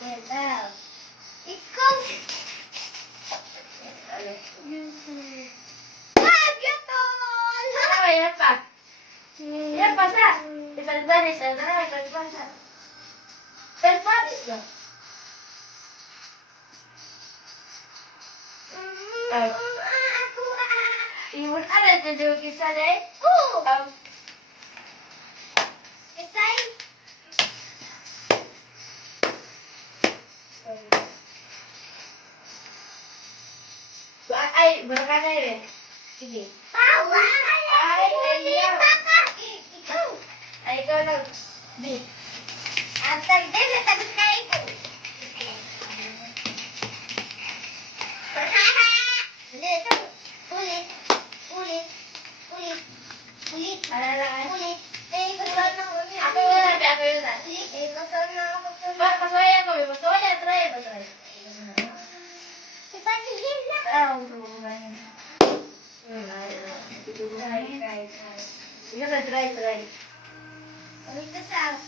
mental ikut. Ya, Apa ya pak? Hmm. Ya pasar. Di di pasar. Ya. Hmm, Ibu ada jodoh kisah deh. Oh. Ay, berkata deh. Sige. Ay, ikaw lang. Di. Ano lang? Ako yun na, ako yun na. Pa, Right, right, het You're right, right. het right.